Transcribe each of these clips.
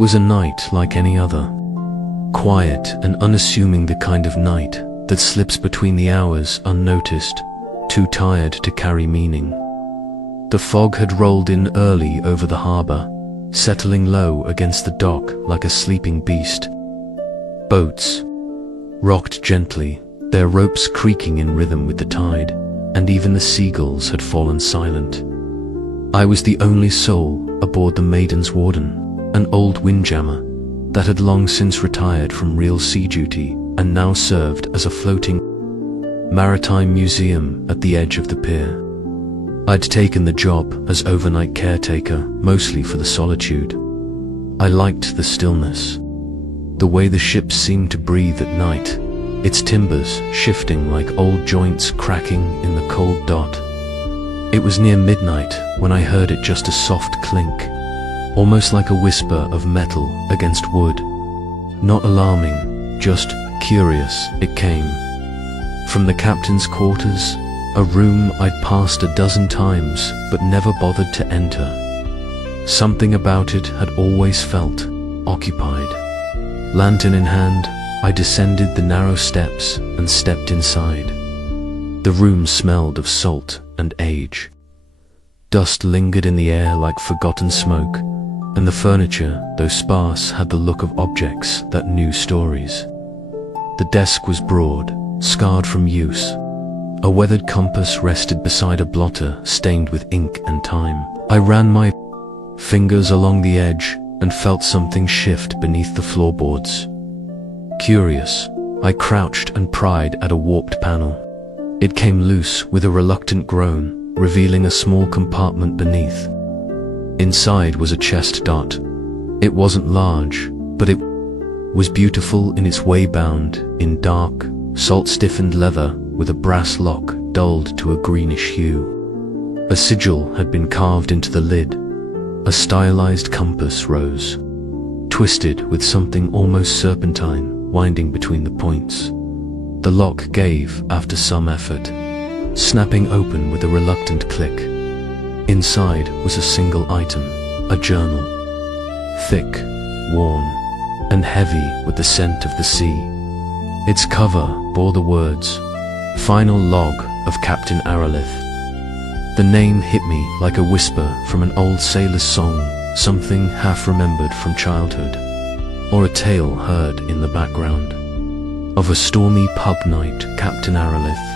was a night like any other. Quiet and unassuming, the kind of night that slips between the hours unnoticed, too tired to carry meaning. The fog had rolled in early over the harbor, settling low against the dock like a sleeping beast. Boats rocked gently, their ropes creaking in rhythm with the tide, and even the seagulls had fallen silent. I was the only soul aboard the Maiden's Warden, an old windjammer that had long since retired from real sea duty and now served as a floating maritime museum at the edge of the pier. I'd taken the job as overnight caretaker, mostly for the solitude. I liked the stillness, the way the ship seemed to breathe at night, its timbers shifting like old joints cracking in the cold dot. It was near midnight when I heard it, just a soft clink, almost like a whisper of metal against wood. Not alarming, just curious. It came from the captain's quarters, a room I'd passed a dozen times but never bothered to enter. Something about it had always felt occupied. Lantern in hand, I descended the narrow steps and stepped inside. The room smelled of salt and age. Dust lingered in the air like forgotten smoke, and the furniture, though sparse, had the look of objects that knew stories. The desk was broad, scarred from use. A weathered compass rested beside a blotter stained with ink and time. I ran my fingers along the edge and felt something shift beneath the floorboards. Curious, I crouched and pried at a warped panel. It came loose with a reluctant groan, revealing a small compartment beneath. Inside was a chest dot. It wasn't large, but it was beautiful in its way, bound in dark, salt-stiffened leather with a brass lock dulled to a greenish hue. A sigil had been carved into the lid. A stylized compass rose, twisted with something almost serpentine winding between the points. The lock gave after some effort, snapping open with a reluctant click. Inside was a single item, a journal, thick, worn, and heavy with the scent of the sea. Its cover bore the words, "Final Log of Captain Aralith." The name hit me like a whisper from an old sailor's song, something half remembered from childhood, or a tale heard in the background. Of a stormy pub night, Captain Aralith.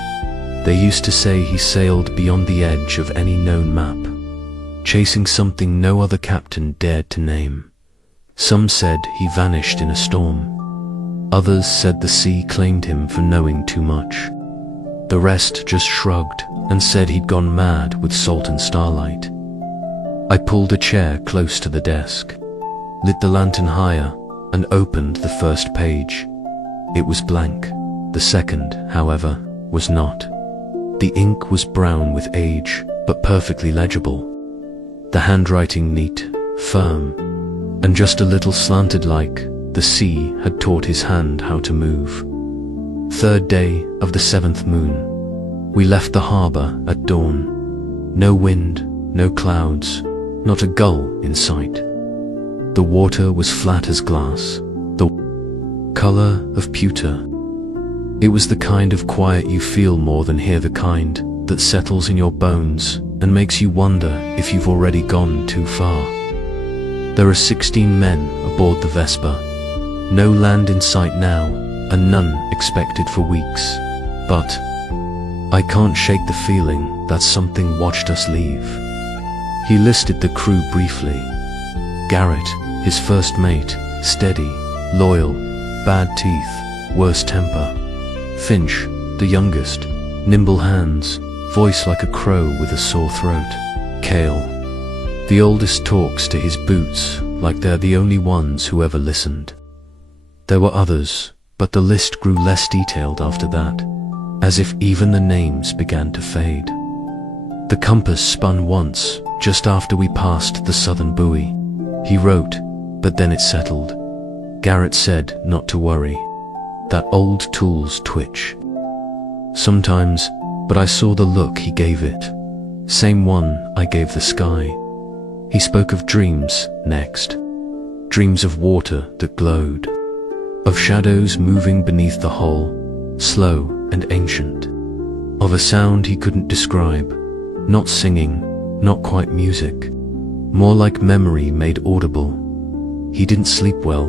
They used to say he sailed beyond the edge of any known map, chasing something no other captain dared to name. Some said he vanished in a storm. Others said the sea claimed him for knowing too much. The rest just shrugged and said he'd gone mad with salt and starlight. I pulled a chair close to the desk, lit the lantern higher, and opened the first page. It was blank. The second, however, was not. The ink was brown with age, but perfectly legible. The handwriting neat, firm, and just a little slanted, like the sea had taught his hand how to move. Third day of the 7th moon. We left the harbor at dawn. No wind, no clouds, not a gull in sight. The water was flat as glass, the color of pewter. It was the kind of quiet you feel more than hear, the kind that settles in your bones and makes you wonder if you've already gone too far. There are 16 men aboard the Vesper. No land in sight now, and none expected for weeks. But I can't shake the feeling that something watched us leave. He listed the crew briefly. Garrett, his first mate, steady, loyal, bad teeth, worse temper. Finch, the youngest, nimble hands, voice like a crow with a sore throat. Cale, the oldest, talks to his boots like they're the only ones who ever listened. There were others, but the list grew less detailed after that, as if even the names began to fade. The compass spun once, just after we passed the southern buoy. He wrote, but then it settled. Garrett said not to worry, that old tool's twitch. Sometimes, but I saw the look he gave it. Same one I gave the sky. He spoke of dreams next. dreams of water that glowed, of shadows moving beneath the hull, slow and ancient, of a sound he couldn't describe, not singing, not quite music, more like memory made audible. He didn't sleep well,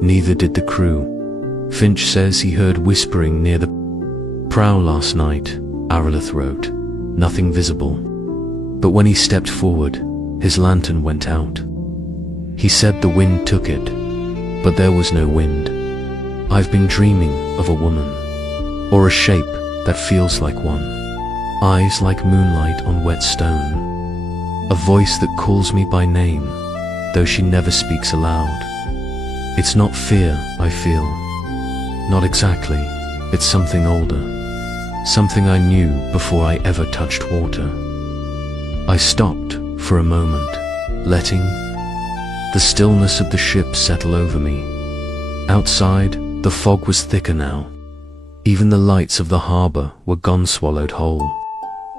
neither did the crew. Finch says he heard whispering near the prow last night, Aralith wrote, nothing visible. But when he stepped forward, his lantern went out. He said the wind took it, but there was no wind. I've been dreaming of a woman, or a shape that feels like one, eyes like moonlight on wet stone, a voice that calls me by name, though she never speaks aloud. It's not fear I feel, not exactly, it's something older, something I knew before I ever touched water. I stopped for a moment, letting the stillness of the ship settle over me. Outside, the fog was thicker now. Even the lights of the harbor were gone, swallowed whole.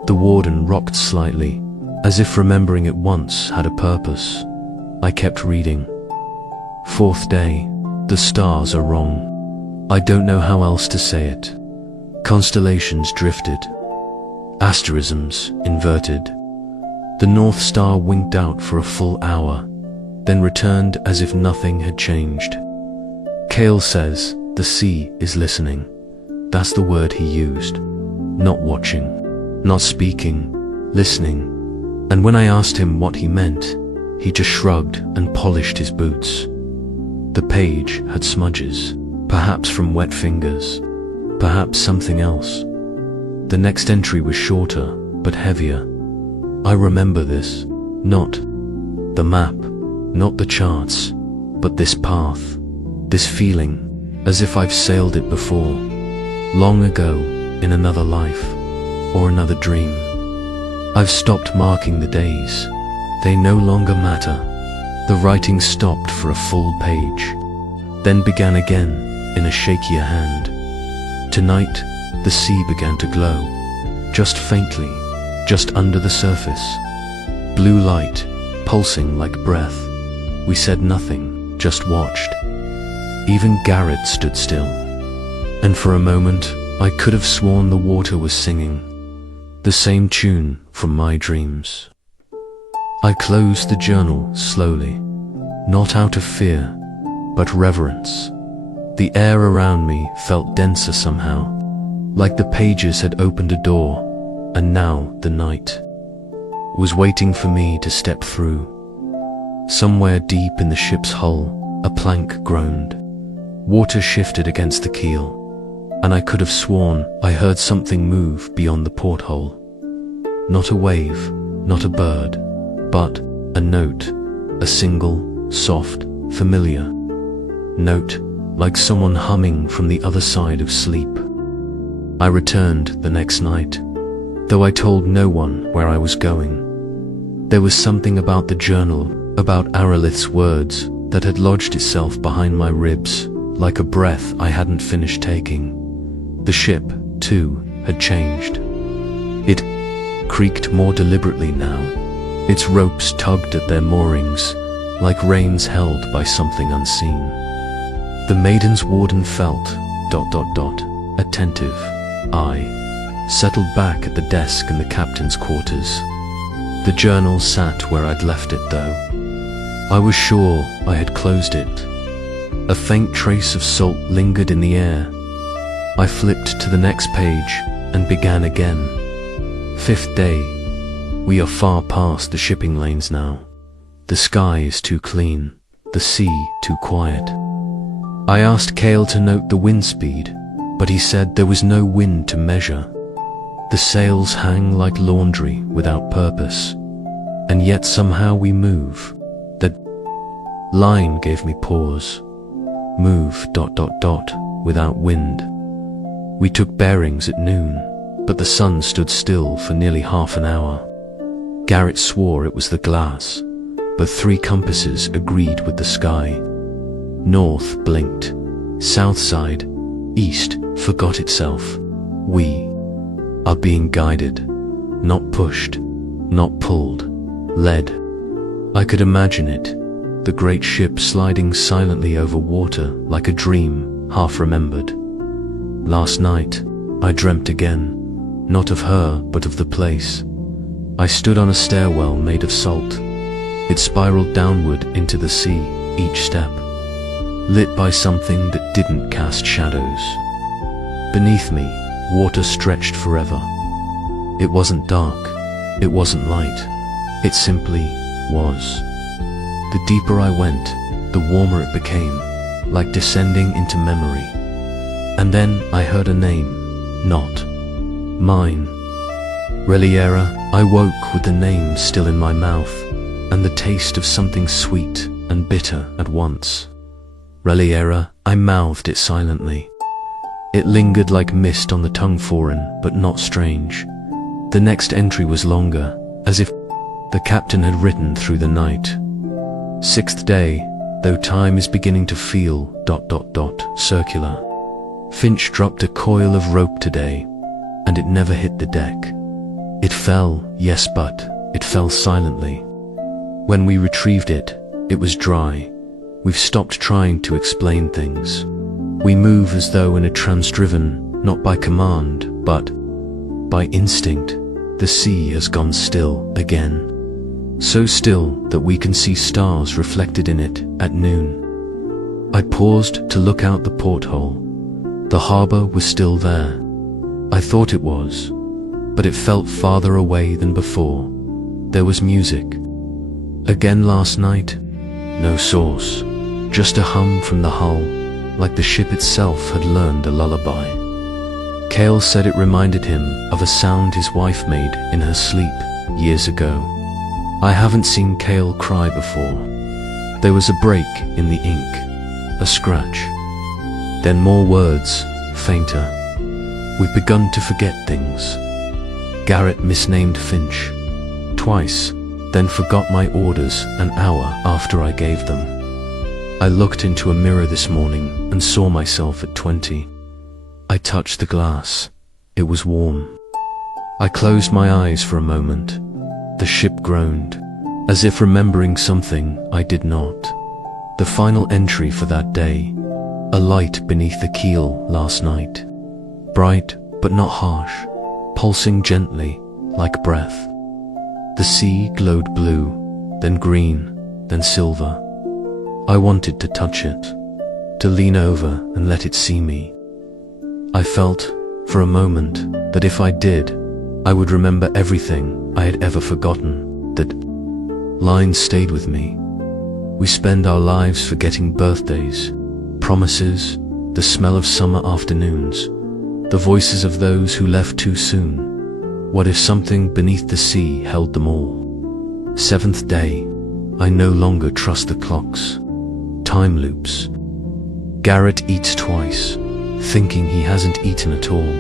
The warden rocked slightly, as if remembering it once had a purpose. I kept reading. 4th day, the stars are wrong. I don't know how else to say it. Constellations drifted. Asterisms inverted. The North Star winked out for a full hour, then returned as if nothing had changed. Cale says the sea is listening. That's the word he used. Not watching, not speaking, listening. And when I asked him what he meant, he just shrugged and polished his boots. The page had smudges, perhaps from wet fingers, perhaps something else. The next entry was shorter, but heavier. I remember this, not the map, not the charts, but this path, this feeling, as if I've sailed it before, long ago, in another life, or another dream. I've stopped marking the days. They no longer matter. The writing stopped for a full page, then began again in a shakier hand. Tonight, the sea began to glow, just faintly, just under the surface. Blue light, pulsing like breath. We said nothing, just watched. Even Garrett stood still. And for a moment, I could have sworn the water was singing, the same tune from my dreams. I closed the journal slowly, not out of fear, but reverence. The air around me felt denser somehow, like the pages had opened a door, and now the night was waiting for me to step through. Somewhere deep in the ship's hull, a plank groaned. Water shifted against the keel, and I could have sworn I heard something move beyond the porthole. Not a wave, not a bird, but a note, a single, soft, familiar note, like someone humming from the other side of sleep. I returned the next night, though I told no one where I was going. There was something about the journal, about Aralith's words, that had lodged itself behind my ribs, like a breath I hadn't finished taking. The ship, too, had changed. It creaked more deliberately now. Its ropes tugged at their moorings, like reins held by something unseen. The maiden's warden felt, ... attentive. I settled back at the desk in the captain's quarters. The journal sat where I'd left it, though. I was sure I had closed it. A faint trace of salt lingered in the air. I flipped to the next page and began again. 5th day. We are far past the shipping lanes now. The sky is too clean, the sea too quiet. I asked Cale to note the wind speed, but he said there was no wind to measure. The sails hang like laundry without purpose, and yet somehow we move. That line gave me pause. Move ... without wind. We took bearings at noon, but the sun stood still for nearly half an hour. Garrett swore it was the glass, but 3 compasses agreed with the sky. North blinked, south sighed, east forgot itself. We are being guided, not pushed, not pulled, led. I could imagine it, the great ship sliding silently over water like a dream half remembered. Last night, I dreamt again, not of her, but of the place. I stood on a stairwell made of salt. It spiraled downward into the sea, each step, lit by something that didn't cast shadows. Beneath me, water stretched forever. It wasn't dark, it wasn't light, it simply was. The deeper I went, the warmer it became, like descending into memory. And then I heard a name, not mine. Reliera. I woke with the name still in my mouth, and the taste of something sweet and bitter at once. Reliera. I mouthed it silently. It lingered like mist on the tongue, foreign but not strange. The next entry was longer, as if the captain had written through the night. 6th day, though time is beginning to feel ... circular. Finch dropped a coil of rope today, and it never hit the deck. It fell, yes, but it fell silently. When we retrieved it, it was dry. We've stopped trying to explain things. We move as though in a trance driven, not by command, but by instinct. The sea has gone still again. So still that we can see stars reflected in it at noon. I paused to look out the porthole. The harbour was still there. I thought it was, but it felt farther away than before. There was music. Again last night, no source, just a hum from the hull, like the ship itself had learned a lullaby. Cale said it reminded him of a sound his wife made in her sleep years ago. I haven't seen Cale cry before. There was a break in the ink, a scratch. Then more words, fainter. We've begun to forget things. Garrett misnamed Finch twice, then forgot my orders an hour after I gave them. I looked into a mirror this morning and saw myself at 20. I touched the glass. It was warm. I closed my eyes for a moment. The ship groaned, as if remembering something I did not. The final entry for that day, a light beneath the keel last night. Bright, but not harsh, pulsing gently, like breath. The sea glowed blue, then green, then silver. I wanted to touch it, to lean over and let it see me. I felt, for a moment, that if I did, I would remember everything I had ever forgotten. That line stayed with me. We spend our lives forgetting birthdays, promises, the smell of summer afternoons, the voices of those who left too soon. What if something beneath the sea held them all? 7th day, I no longer trust the clocks. Time loops. Garrett eats twice, thinking he hasn't eaten at all.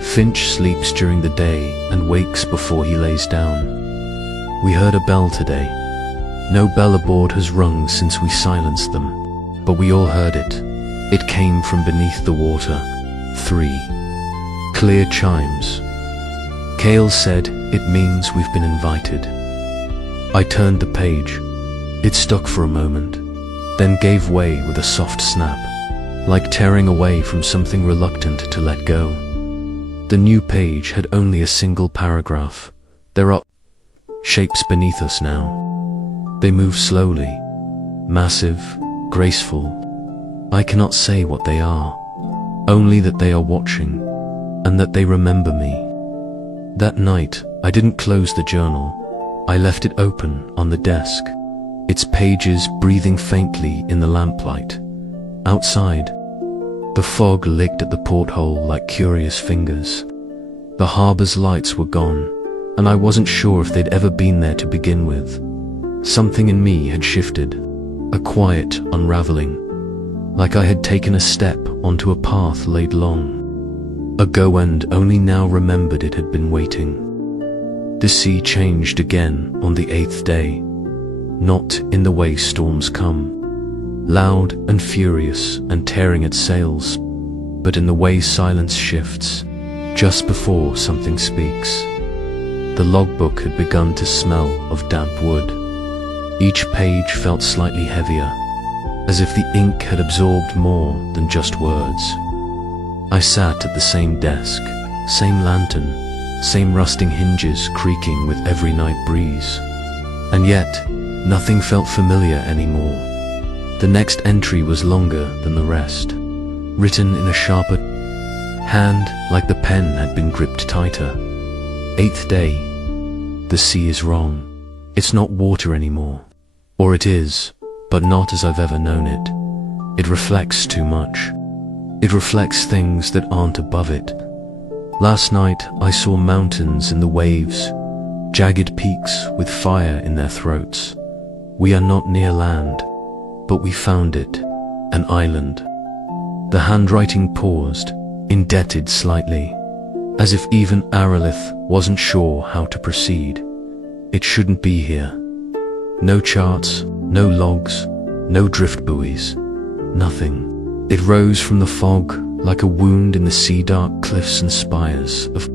Finch sleeps during the day and wakes before he lays down. We heard a bell today. No bell aboard has rung since we silenced them, but we all heard it. It came from beneath the water. 3 clear chimes. Cale said it means we've been invited. I turned the page. It stuck for a moment, then gave way with a soft snap, like tearing away from something reluctant to let go. The new page had only a single paragraph. There are shapes beneath us now. They move slowly, massive, graceful. I cannot say what they are, only that they are watching, and that they remember me. That night, I didn't close the journal. I left it open on the desk, its pages breathing faintly in the lamplight. Outside, the fog licked at the porthole like curious fingers. The harbour's lights were gone, and I wasn't sure if they'd ever been there to begin with. Something in me had shifted, a quiet unravelling, like I had taken a step onto a path laid long ago and only now remembered it had been waiting. The sea changed again on the 8th day, not in the way storms come, loud and furious and tearing at sails, but in the way silence shifts, just before something speaks. The logbook had begun to smell of damp wood. Each page felt slightly heavier, as if the ink had absorbed more than just words. I sat at the same desk, same lantern, same rusting hinges creaking with every night breeze. And yet, nothing felt familiar anymore. The next entry was longer than the rest, written in a sharper hand, like the pen had been gripped tighter. 8th day. The sea is wrong. It's not water anymore. Or it is, but not as I've ever known it. It reflects too much. It reflects things that aren't above it. Last night I saw mountains in the waves, jagged peaks with fire in their throats. We are not near land, but we found it, an island. The handwriting paused, indented slightly, as if even Aralith wasn't sure how to proceed. It shouldn't be here. No charts, no logs, no drift buoys, nothing. It rose from the fog like a wound in the sea-dark cliffs and spires of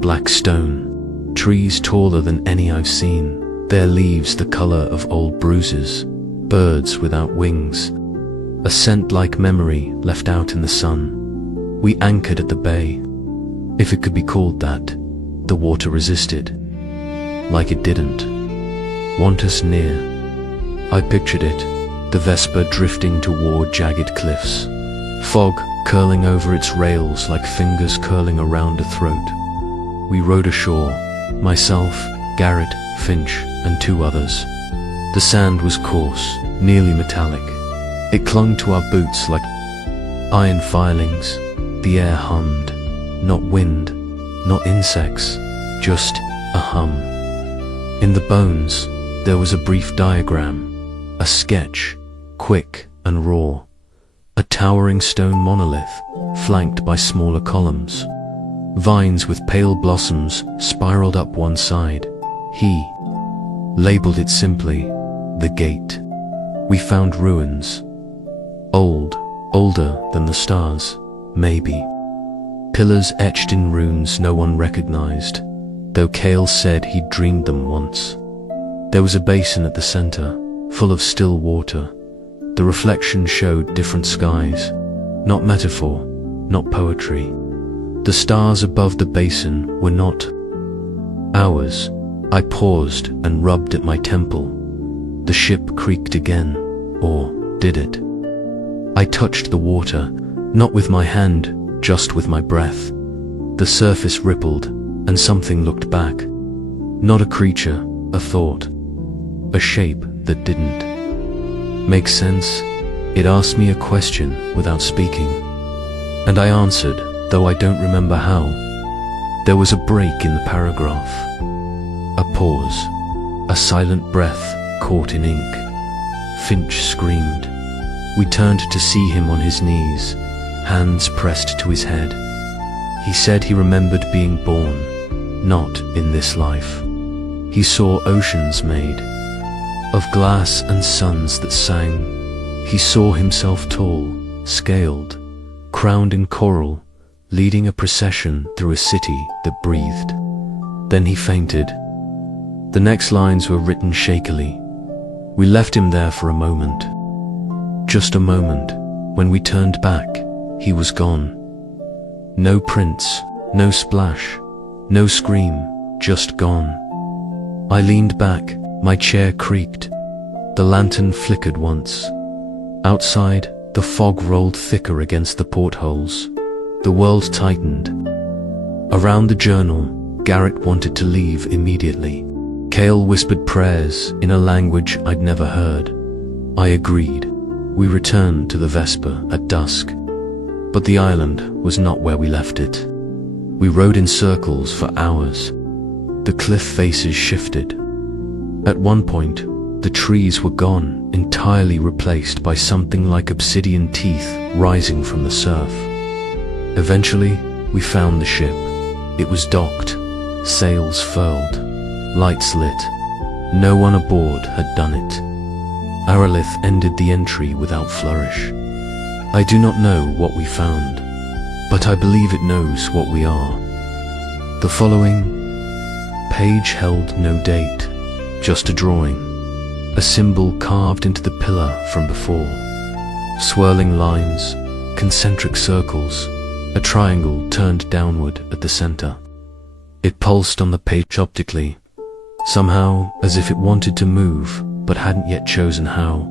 black stone. Trees taller than any I've seen, their leaves the color of old bruises, birds without wings, a scent like memory left out in the sun. We anchored at the bay, if it could be called that. The water resisted, like it didn't want us near. I pictured it, the Vesper drifting toward jagged cliffs, fog curling over its rails like fingers curling around a throat. We rowed ashore, myself, Garrett, Finch, and 2 others. The sand was coarse, nearly metallic. It clung to our boots like iron filings. The air hummed, not wind, not insects, just a hum. In the bones, there was a brief diagram, a sketch, quick and raw. A towering stone monolith, flanked by smaller columns. Vines with pale blossoms spiraled up one side. He labeled it simply, the gate. We found ruins. Old, older than the stars, maybe. Pillars etched in runes no one recognized, though Cale said he'd dreamed them once. There was a basin at the center, full of still water. The reflection showed different skies, not metaphor, not poetry. The stars above the basin were not ours. I paused and rubbed at my temple. The ship creaked again, or did it? I touched the water, not with my hand, just with my breath. The surface rippled, and something looked back. Not a creature, a thought. A shape that didn't make sense. It asked me a question without speaking. And I answered, though I don't remember how. There was a break in the paragraph. A pause. A silent breath caught in ink. Finch screamed. We turned to see him on his knees, hands pressed to his head. He said he remembered being born, not in this life. He saw oceans made of glass and suns that sang. He saw himself tall, scaled, crowned in coral, leading a procession through a city that breathed. Then he fainted. The next lines were written shakily. We left him there for a moment. Just a moment. When we turned back, he was gone. No prints, no splash, no scream, just gone. I leaned back, my chair creaked. The lantern flickered once. Outside, the fog rolled thicker against the portholes. The world tightened. Around the journal, Garrett wanted to leave immediately. Cale whispered prayers in a language I'd never heard. I agreed. We returned to the Vesper at dusk. But the island was not where we left it. We rode in circles for hours. The cliff faces shifted. At one point, the trees were gone, entirely replaced by something like obsidian teeth rising from the surf. Eventually, we found the ship. It was docked, sails furled, lights lit. No one aboard had done it. Aralith ended the entry without flourish. I do not know what we found, but I believe it knows what we are. The following page held no date, just a drawing. a symbol carved into the pillar from before. Swirling lines, concentric circles, a triangle turned downward at the center. It pulsed on the page optically, somehow as if it wanted to move, but hadn't yet chosen how.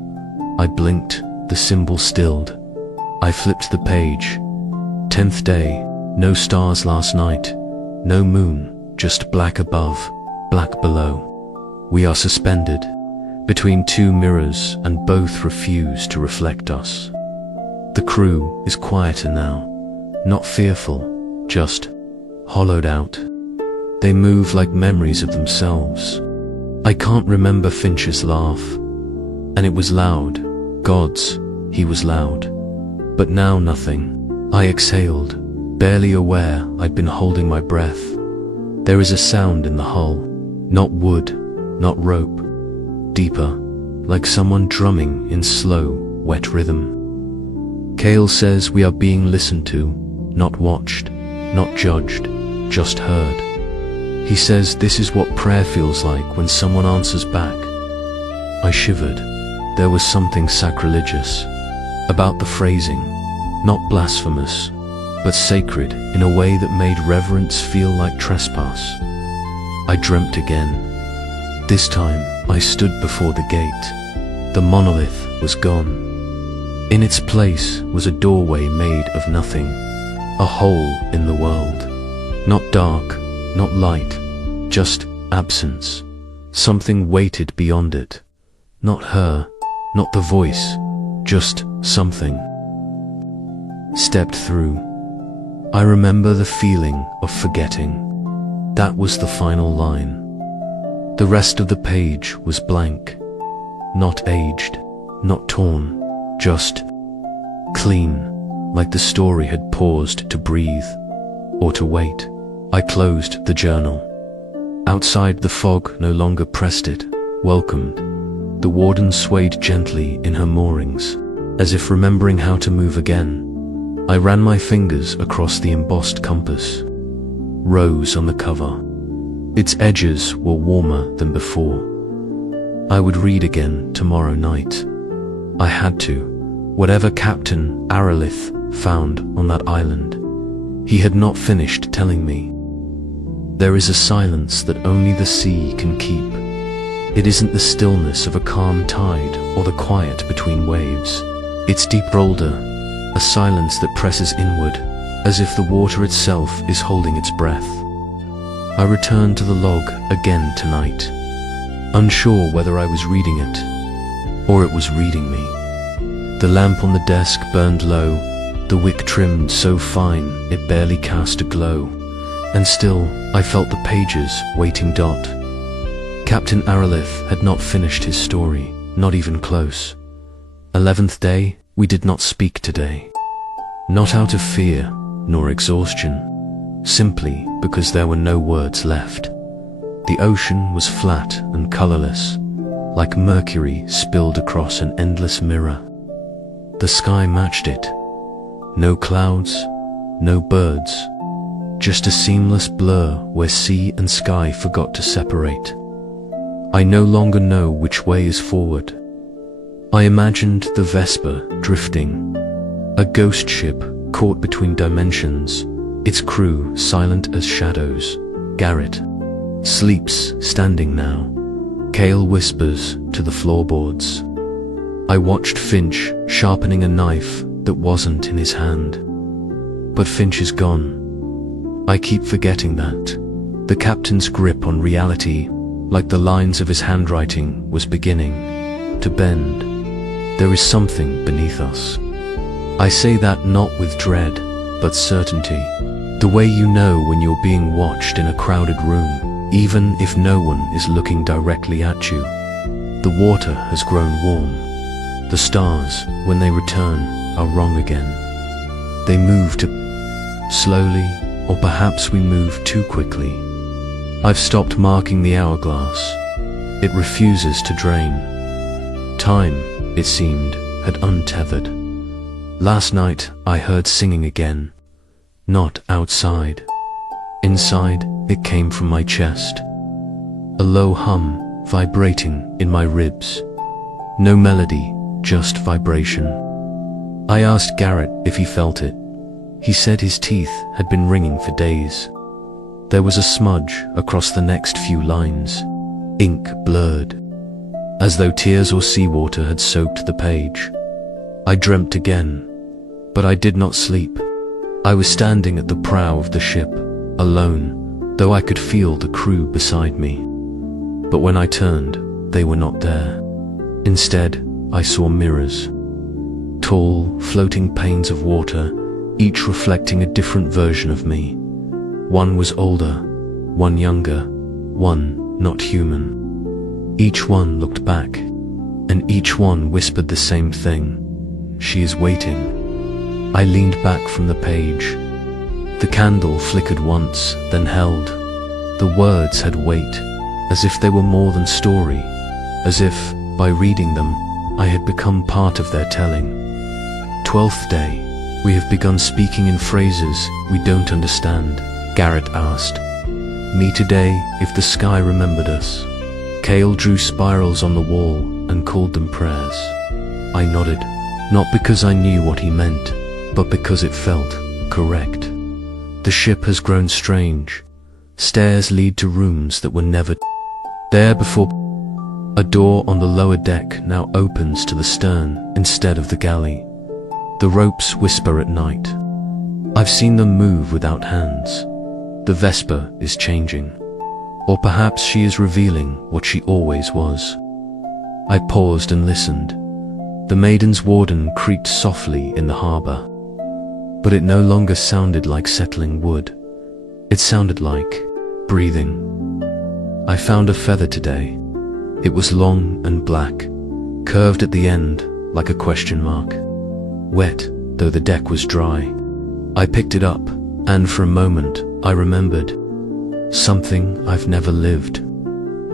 I blinked, the symbol stilled. I flipped the page. 10th day, no stars last night, no moon, just black above, black below. We are suspended between two mirrors and both refuse to reflect us. The crew is quieter now, not fearful, just hollowed out. They move like memories of themselves. I can't remember Finch's laugh, and it was loud. Gods, he was loud. But now nothing. I exhaled, barely aware I'd been holding my breath. There is a sound in the hull, not wood, not rope, deeper, like someone drumming in slow, wet rhythm. Cale says we are being listened to, not watched, not judged, just heard. He says this is what prayer feels like when someone answers back. I shivered. There was something sacrilegious about the phrasing, not blasphemous, but sacred in a way that made reverence feel like trespass. I dreamt again. This time I stood before the gate. The monolith was gone. In its place was a doorway made of nothing, a hole in the world. Not dark, not light, just absence. Something waited beyond it. Not her, not the voice, just something. Stepped through. I remember the feeling of forgetting. That was the final line. The rest of the page was blank. Not aged, not torn, just clean, like the story had paused to breathe, or to wait. I closed the journal. Outside, the fog no longer pressed it, welcomed. The warden swayed gently in her moorings, as if remembering how to move again. I ran my fingers across the embossed compass. Rose on the cover. Its edges were warmer than before. I would read again tomorrow night. I had to. Whatever Captain Aralith found on that island, he had not finished telling me. There is a silence that only the sea can keep. It isn't the stillness of a calm tide or the quiet between waves. It's deeper, older, a silence that presses inward, as if the water itself is holding its breath. I returned to the log again tonight, unsure whether I was reading it, or it was reading me. The lamp on the desk burned low, the wick trimmed so fine it barely cast a glow, and still I felt the pages waiting dot. Captain Aralith had not finished his story, not even close. 11th day, we did not speak today. Not out of fear, nor exhaustion, simply because there were no words left. The ocean was flat and colorless, like mercury spilled across an endless mirror. The sky matched it. No clouds, no birds, just a seamless blur where sea and sky forgot to separate. I no longer know which way is forward. I imagined the Vesper drifting, a ghost ship caught between dimensions, its crew silent as shadows. Garrett sleeps standing now. Cale whispers to the floorboards. I watched Finch sharpening a knife that wasn't in his hand. But Finch is gone. I keep forgetting that. The captain's grip on reality, like the lines of his handwriting, was beginning to bend. There is something beneath us. I say that not with dread, but certainty. The way you know when you're being watched in a crowded room, even if no one is looking directly at you. The water has grown warm. The stars, when they return, are wrong again. They move slowly, or perhaps we move too quickly. I've stopped marking the hourglass. It refuses to drain. Time, it seemed, had untethered. Last night I heard singing again. Not outside. Inside, it came from my chest. A low hum vibrating in my ribs, No melody, just vibration. I asked Garrett if he felt it. He said his teeth had been ringing for days. There was a smudge across the next few lines, ink blurred, as though tears or seawater had soaked the page. I dreamt again, but I did not sleep. I was standing at the prow of the ship, alone, though I could feel the crew beside me. But when I turned, they were not there. Instead, I saw mirrors. Tall, floating panes of water, each reflecting a different version of me. One was older, one younger, one not human. Each one looked back, and each one whispered the same thing. She is waiting. I leaned back from the page. The candle flickered once, then held. The words had weight, as if they were more than story, as if, by reading them, I had become part of their telling. 12th day. We have begun speaking in phrases we don't understand, Garrett asked. Me today, if the sky remembered us. Cale drew spirals on the wall and called them prayers. I nodded, not because I knew what he meant, but because it felt correct. The ship has grown strange. Stairs lead to rooms that were never there before. A door on the lower deck now opens to the stern instead of the galley. The ropes whisper at night. I've seen them move without hands. The Vesper is changing. Or perhaps she is revealing what she always was. I paused and listened. The Maiden's warden creaked softly in the harbor. But it no longer sounded like settling wood. It sounded like breathing. I found a feather today. It was long and black, curved at the end like a question mark. Wet, though the deck was dry. I picked it up, and for a moment I remembered something I've never lived.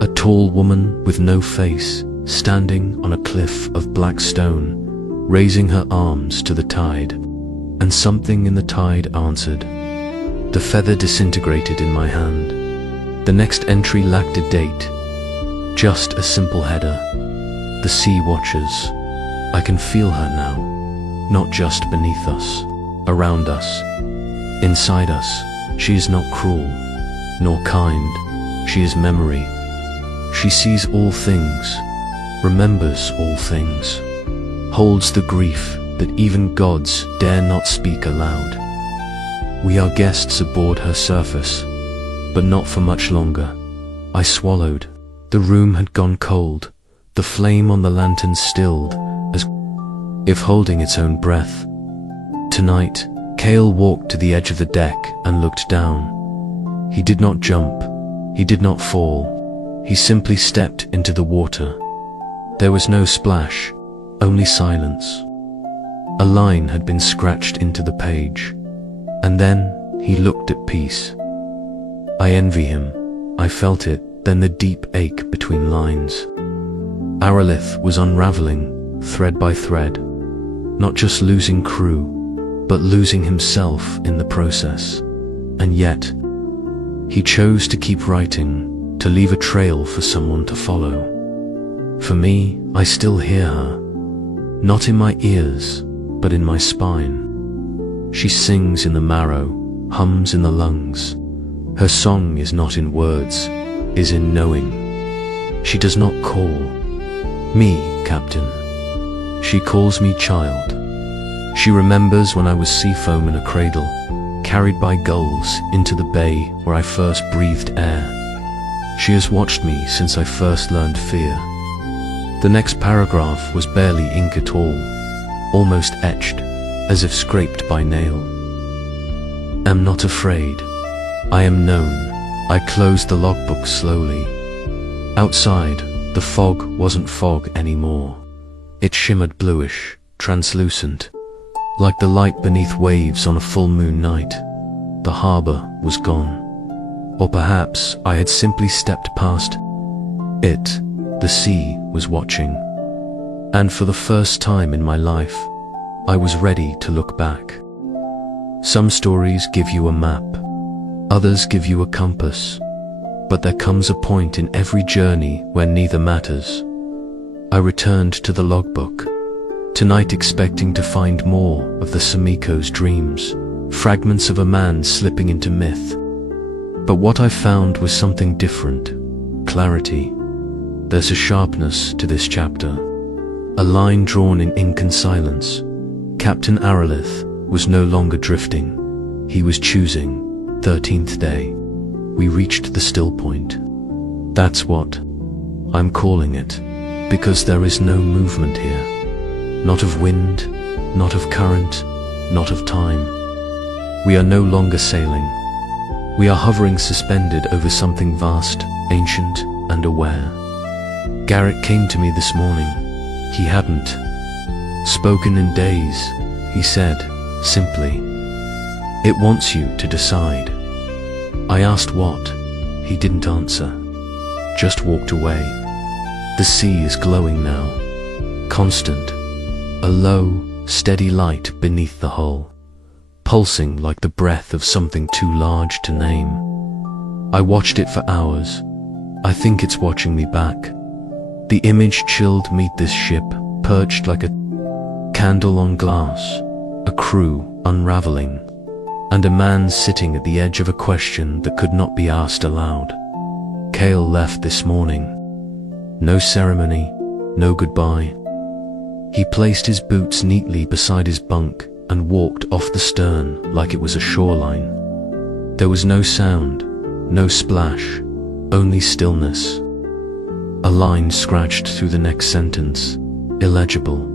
A tall woman with no face, standing on a cliff of black stone, raising her arms to the tide. And something in the tide answered. The feather disintegrated in my hand. The next entry lacked a date. Just a simple header. The Sea Watchers. I can feel her now. Not just beneath us, around us, inside us. She is not cruel, nor kind. She is memory. She sees all things, remembers all things, holds the grief that even gods dare not speak aloud. We are guests aboard her surface, but not for much longer. I swallowed. The room had gone cold, the flame on the lantern stilled, as if holding its own breath. Tonight, Cale walked to the edge of the deck and looked down. He did not jump, he did not fall, he simply stepped into the water. There was no splash, only silence. A line had been scratched into the page, and then he looked at peace. I envy him, I felt it, then the deep ache between lines. Aralith was unraveling, thread by thread, not just losing crew, but losing himself in the process. And yet, he chose to keep writing, to leave a trail for someone to follow. For me, I still hear her, not in my ears, but in my spine. She sings in the marrow, hums in the lungs. Her song is not in words, is in knowing. She does not call me Captain. She calls me child. She remembers when I was sea foam in a cradle, carried by gulls into the bay where I first breathed air. She has watched me since I first learned fear. The next paragraph was barely ink at all, almost etched, as if scraped by nail. Am not afraid. I am known. I closed the logbook slowly. Outside, the fog wasn't fog anymore. It shimmered bluish, translucent, like the light beneath waves on a full moon night. The harbor was gone. Or perhaps I had simply stepped past it. The sea was watching. And for the first time in my life, I was ready to look back. Some stories give you a map. Others give you a compass, but there comes a point in every journey where neither matters. I returned to the logbook, tonight expecting to find more of the Sumiko's dreams, fragments of a man slipping into myth. But what I found was something different. Clarity. There's a sharpness to this chapter. A line drawn in ink and silence. Captain Aralith was no longer drifting. He was choosing. 13th day. We reached the still point. That's what I'm calling it, because there is no movement here. Not of wind, not of current, not of time. We are no longer sailing. We are hovering suspended over something vast, ancient, and aware. Garrett came to me this morning. He hadn't spoken in days. He said, simply, "It wants you to decide." I asked what. He didn't answer. Just walked away. The sea is glowing now. Constant. A low, steady light beneath the hull, pulsing like the breath of something too large to name. I watched it for hours. I think it's watching me back. The image chilled meet this ship, perched like a candle on glass, a crew unraveling, and a man sitting at the edge of a question that could not be asked aloud. Cale left this morning. No ceremony, no goodbye. He placed his boots neatly beside his bunk and walked off the stern like it was a shoreline. There was no sound, no splash, only stillness. A line scratched through the next sentence, illegible.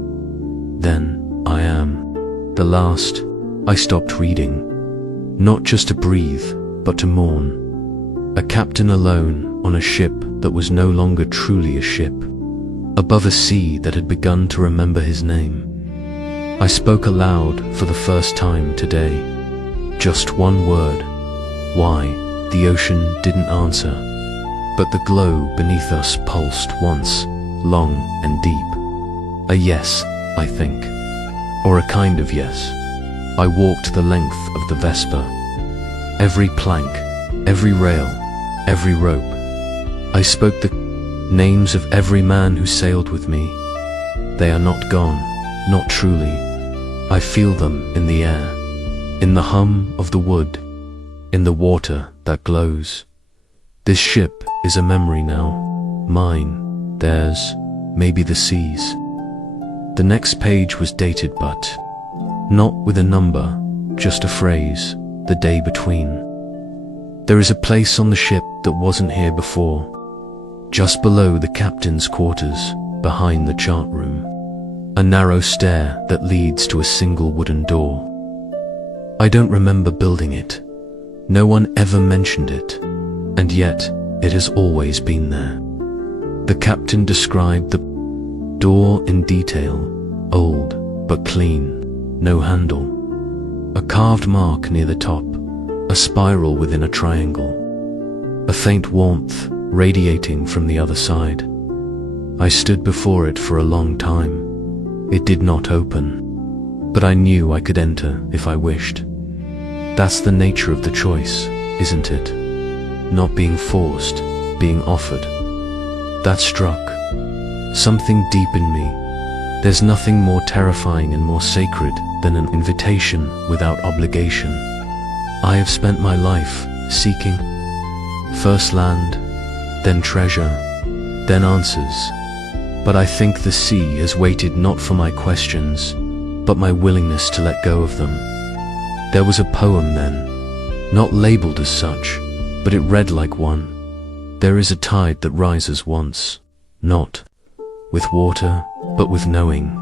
Then, I am. The last, I stopped reading. Not just to breathe, but to mourn. A captain alone on a ship that was no longer truly a ship, above a sea that had begun to remember his name. I spoke aloud for the first time today. Just one word. Why? The ocean didn't answer, but the glow beneath us pulsed once, long and deep. A yes, I think. Or a kind of yes. I walked the length of the Vesper. Every plank, every rail, every rope. I spoke the names of every man who sailed with me. They are not gone, not truly. I feel them in the air, in the hum of the wood, in the water that glows. This ship is a memory now, mine, theirs, maybe the sea's. The next page was dated but not with a number, just a phrase, the day between. There is a place on the ship that wasn't here before, just below the captain's quarters, behind the chart room. A narrow stair that leads to a single wooden door. I don't remember building it. No one ever mentioned it, and yet it has always been there. The captain described the door in detail, old but clean, no handle. A carved mark near the top, a spiral within a triangle. A faint warmth radiating from the other side. I stood before it for a long time. It did not open, but I knew I could enter if I wished. That's the nature of the choice, isn't it? Not being forced, being offered. That struck something deep in me. There's nothing more terrifying and more sacred than an invitation without obligation. I have spent my life seeking first land, then treasure, then answers. But I think the sea has waited not for my questions, but my willingness to let go of them. There was a poem then, not labeled as such, but it read like one. There is a tide that rises once, not with water, but with knowing.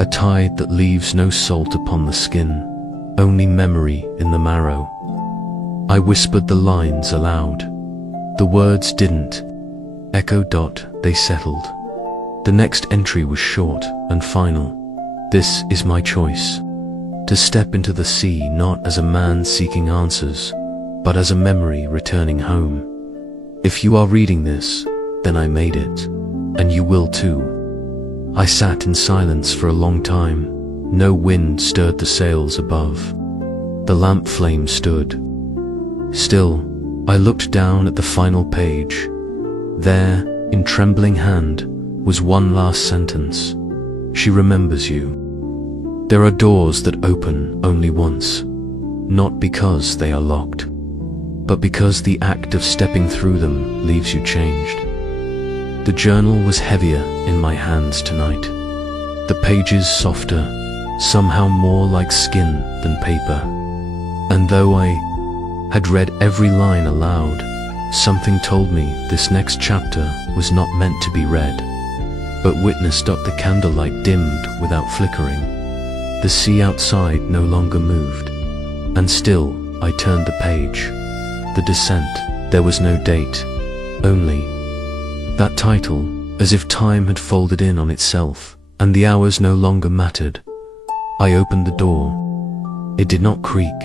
A tide that leaves no salt upon the skin, only memory in the marrow. I whispered the lines aloud. The words didn't echo. They settled. The next entry was short and final. This is my choice. To step into the sea not as a man seeking answers, but as a memory returning home. If you are reading this, then I made it, and you will too. I sat in silence for a long time. No wind stirred the sails above. The lamp flame stood. Still, I looked down at the final page. There, in trembling hand, was one last sentence. She remembers you. There are doors that open only once, not because they are locked, but because the act of stepping through them leaves you changed. The journal was heavier in my hands tonight, the pages softer, somehow more like skin than paper. And though I had read every line aloud, something told me this next chapter was not meant to be read, but witnessed up the candlelight dimmed without flickering. The sea outside no longer moved, and still I turned the page. The descent, there was no date, only that title, as if time had folded in on itself, and the hours no longer mattered. I opened the door. It did not creak.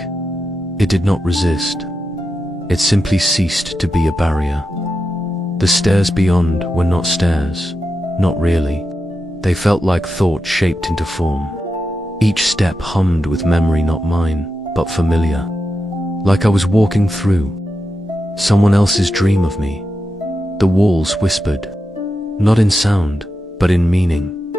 It did not resist. It simply ceased to be a barrier. The stairs beyond were not stairs, not really. They felt like thought shaped into form. Each step hummed with memory not mine, but familiar. Like I was walking through someone else's dream of me. The walls whispered, not in sound, but in meaning.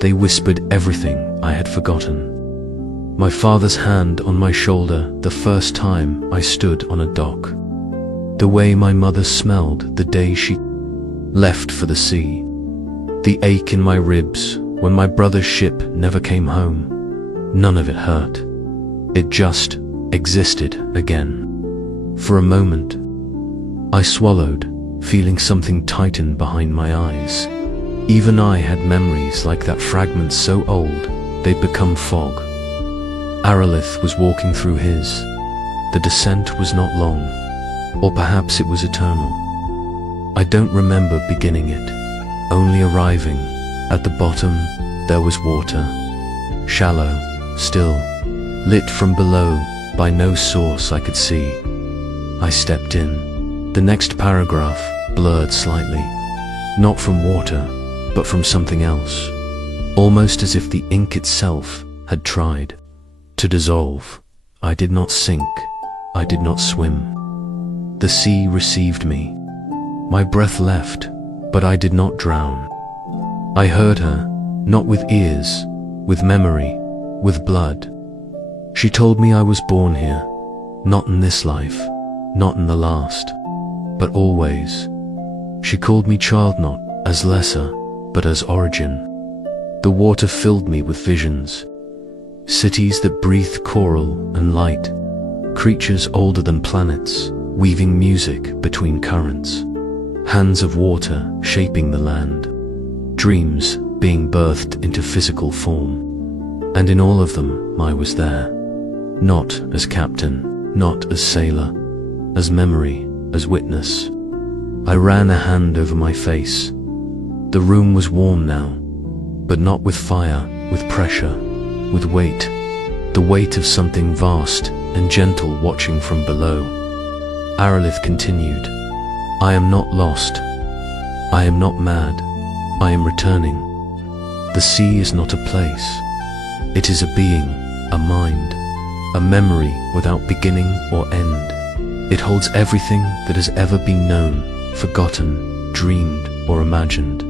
They whispered everything I had forgotten. My father's hand on my shoulder the first time I stood on a dock. The way my mother smelled the day she left for the sea. The ache in my ribs when my brother's ship never came home. None of it hurt. It just existed again. For a moment, I swallowed, feeling something tighten behind my eyes. Even I had memories like that, fragments so old they'd become fog. Aralith was walking through his. The descent was not long, or perhaps it was eternal. I don't remember beginning it, only arriving. At the bottom, there was water. Shallow, still, lit from below by no source I could see. I stepped in. The next paragraph blurred slightly, not from water, but from something else, almost as if the ink itself had tried to dissolve. I did not sink. I did not swim. The sea received me. My breath left, but I did not drown. I heard her, not with ears, with memory, with blood. She told me I was born here, not in this life, not in the last, but always. She called me child, not as lesser, but as origin. The water filled me with visions. Cities that breathed coral and light, creatures older than planets, weaving music between currents, hands of water shaping the land, dreams being birthed into physical form. And in all of them I was there, not as captain, not as sailor, as memory, as witness. I ran a hand over my face. The room was warm now, but not with fire, with pressure, with weight, the weight of something vast and gentle watching from below. Aralith continued, I am not lost. I am not mad. I am returning. The sea is not a place. It is a being, a mind, a memory without beginning or end. It holds everything that has ever been known, forgotten, dreamed, or imagined,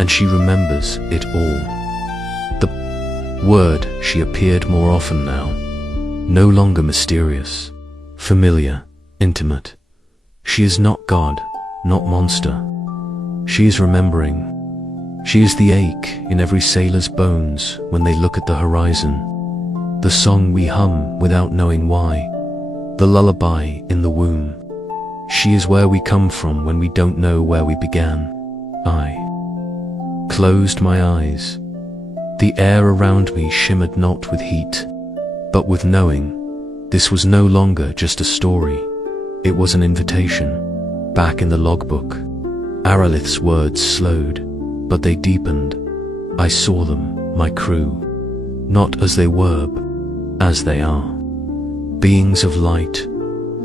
and she remembers it all. The word, she appeared more often now, no longer mysterious, familiar, intimate. She is not God, not monster. She is remembering. She is the ache in every sailor's bones when they look at the horizon, the song we hum without knowing why, the lullaby in the womb. She is where we come from when we don't know where we began. I closed my eyes. The air around me shimmered not with heat, but with knowing. This was no longer just a story. It was an invitation. Back in the logbook, Aralith's words slowed, but they deepened. I saw them, my crew, not as they were, but as they are. Beings of light,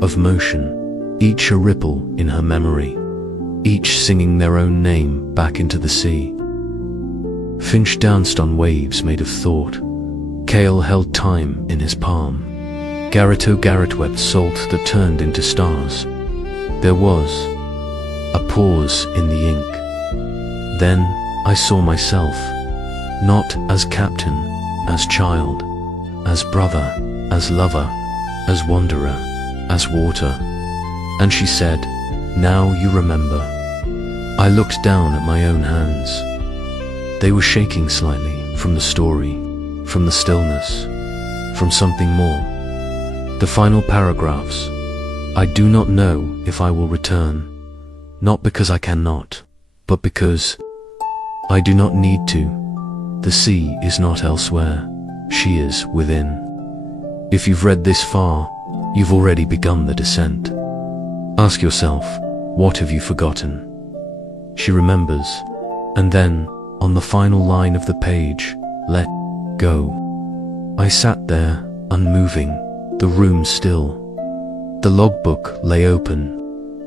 of motion, each a ripple in her memory, each singing their own name back into the sea. Finch danced on waves made of thought. Kale held time in his palm. Garret wept salt that turned into stars. There was a pause in the ink. Then I saw myself, not as captain, as child, as brother, as lover, as wanderer, as water. And she said, "Now you remember." I looked down at my own hands. They were shaking slightly from the story, from the stillness, from something more. The final paragraphs. I do not know if I will return, not because I cannot, but because I do not need to. The sea is not elsewhere, she is within. If you've read this far, you've already begun the descent. Ask yourself, what have you forgotten? She remembers, and then, on the final line of the page, let go. I sat there, unmoving, the room still. The logbook lay open,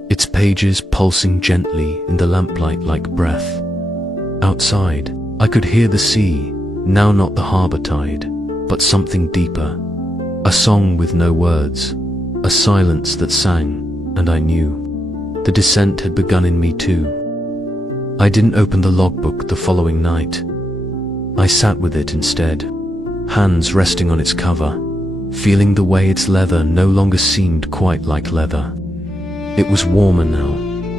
its pages pulsing gently in the lamplight like breath. Outside, I could hear the sea, now not the harbor tide, but something deeper. A song with no words, a silence that sang, and I knew. The descent had begun in me too. I didn't open the logbook the following night. I sat with it instead, hands resting on its cover, feeling the way its leather no longer seemed quite like leather. It was warmer now,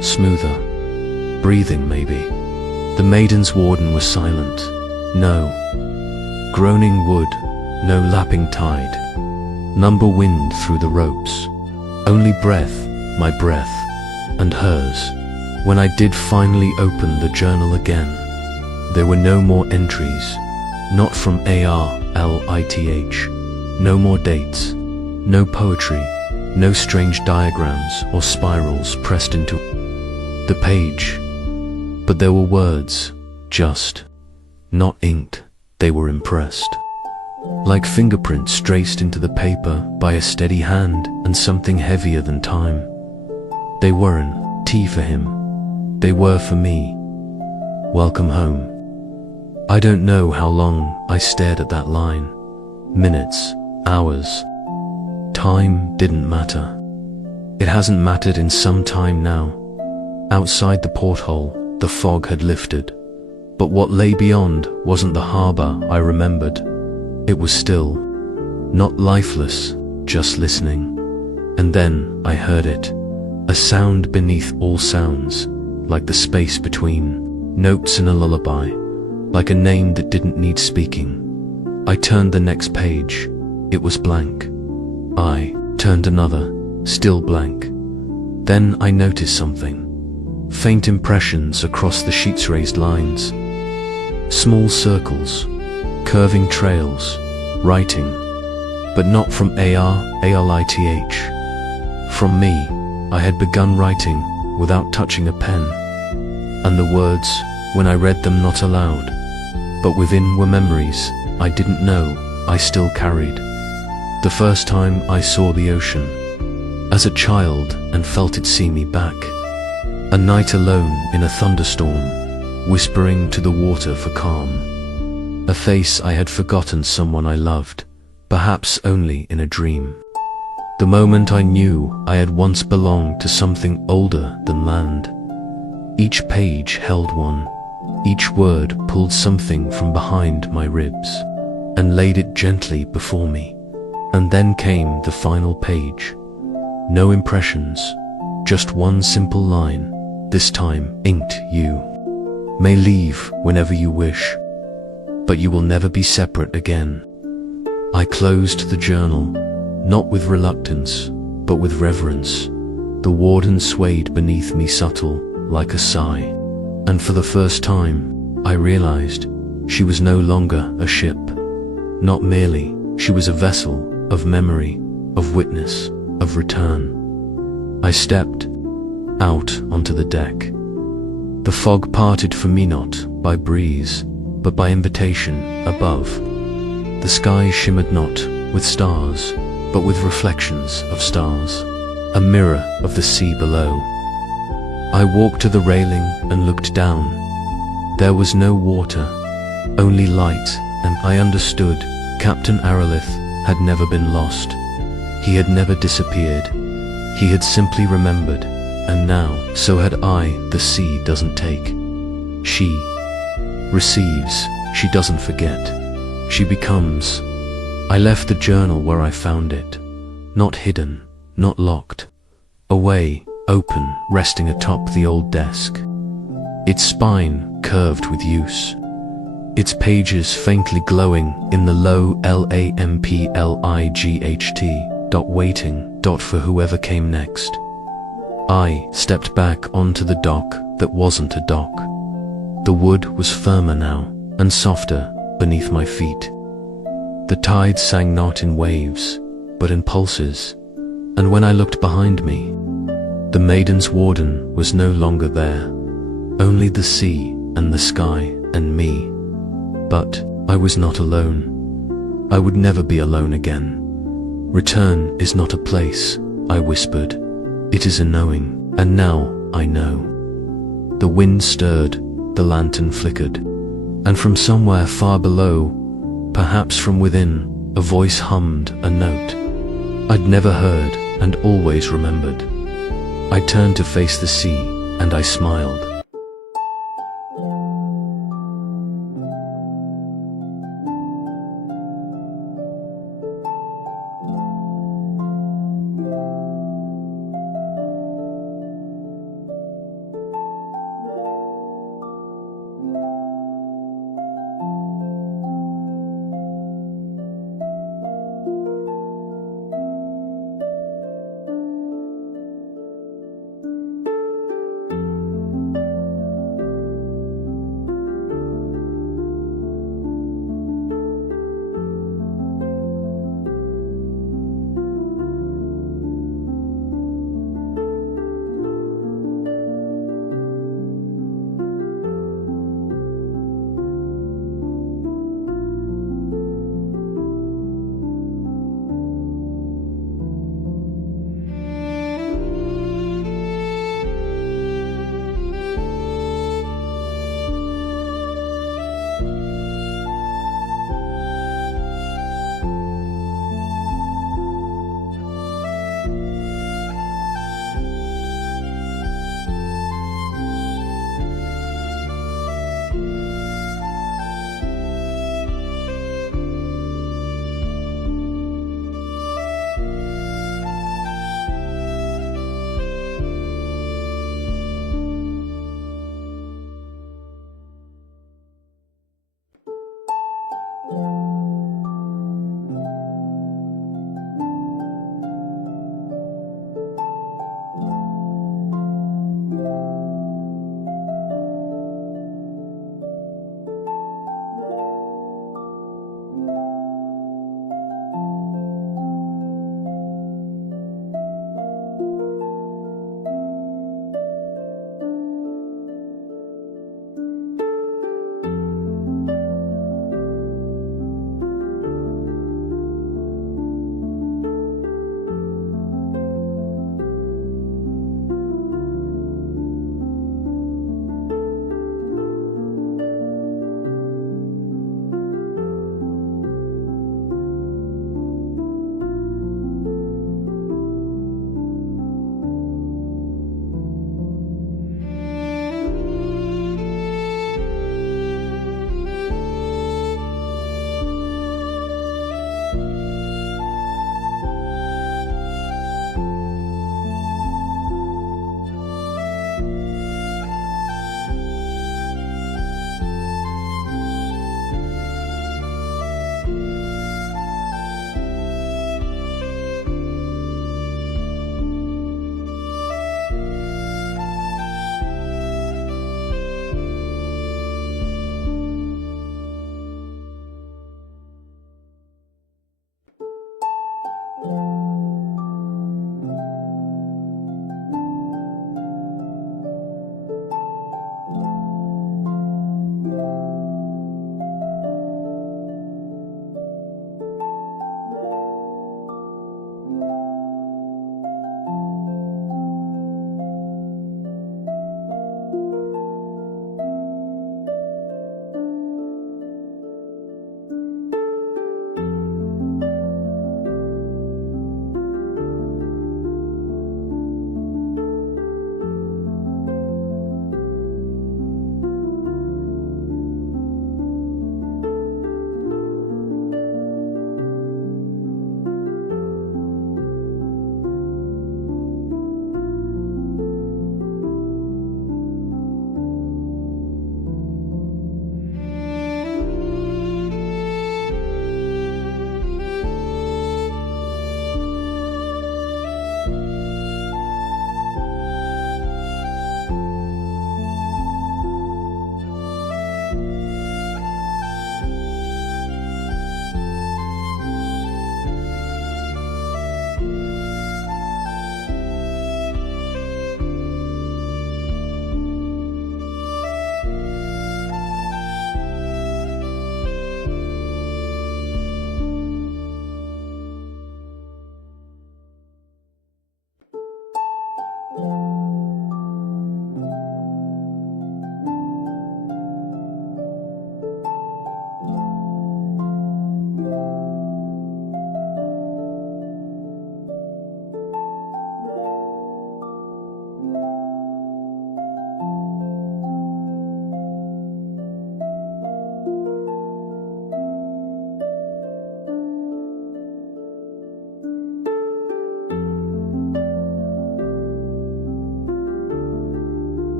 smoother, breathing maybe. The maiden's warden was silent. No groaning wood, no lapping tide, number wind through the ropes. Only breath, my breath, and hers. When I did finally open the journal again, there were no more entries, not from Arlith, no more dates, no poetry, no strange diagrams or spirals pressed into the page. But there were words, just, not inked, they were impressed. Like fingerprints traced into the paper by a steady hand and something heavier than time. They weren't tea for him. They were for me. Welcome home. I don't know how long I stared at that line. Minutes, hours. Time didn't matter. It hasn't mattered in some time now. Outside the porthole, the fog had lifted. But what lay beyond wasn't the harbor I remembered. It was still, not lifeless, just listening. And then I heard it, a sound beneath all sounds, like the space between notes in a lullaby, like a name that didn't need speaking. I turned the next page. It was blank. I turned another, still blank. Then I noticed something. Faint impressions across the sheet's raised lines. Small circles, curving trails, writing, but not from Arlith. From me, I had begun writing without touching a pen. And the words, when I read them not aloud, but within were memories I didn't know I still carried. The first time I saw the ocean, as a child, and felt it see me back. A night alone in a thunderstorm, whispering to the water for calm. A face I had forgotten, someone I loved, perhaps only in a dream. The moment I knew I had once belonged to something older than land. Each page held one, each word pulled something from behind my ribs, and laid it gently before me. And then came the final page. No impressions, just one simple line, this time inked. You may leave whenever you wish, but you will never be separate again. I closed the journal, not with reluctance, but with reverence. The warden swayed beneath me, subtle, like a sigh. And for the first time, I realized she was no longer a ship. Not merely, she was a vessel of memory, of witness, of return. I stepped out onto the deck. The fog parted for me not by breeze, but by invitation above. The sky shimmered not with stars, but with reflections of stars, a mirror of the sea below. I walked to the railing and looked down. There was no water, only light, and I understood Captain Aralith had never been lost. He had never disappeared. He had simply remembered, and now, so had I. The sea doesn't take. She receives, she doesn't forget. She becomes. I left the journal where I found it. Not hidden, not locked. Away, open, resting atop the old desk. Its spine curved with use. Its pages faintly glowing in the low lamplight. Waiting. For whoever came next. I stepped back onto the dock that wasn't a dock. The wood was firmer now, and softer beneath my feet. The tide sang not in waves, but in pulses, and when I looked behind me, the maiden's warden was no longer there, only the sea and the sky and me. But I was not alone. I would never be alone again. Return is not a place, I whispered. It is a knowing, and now I know. The wind stirred, the lantern flickered, and from somewhere far below, perhaps from within, a voice hummed a note I'd never heard and always remembered. I turned to face the sea, and I smiled.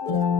you.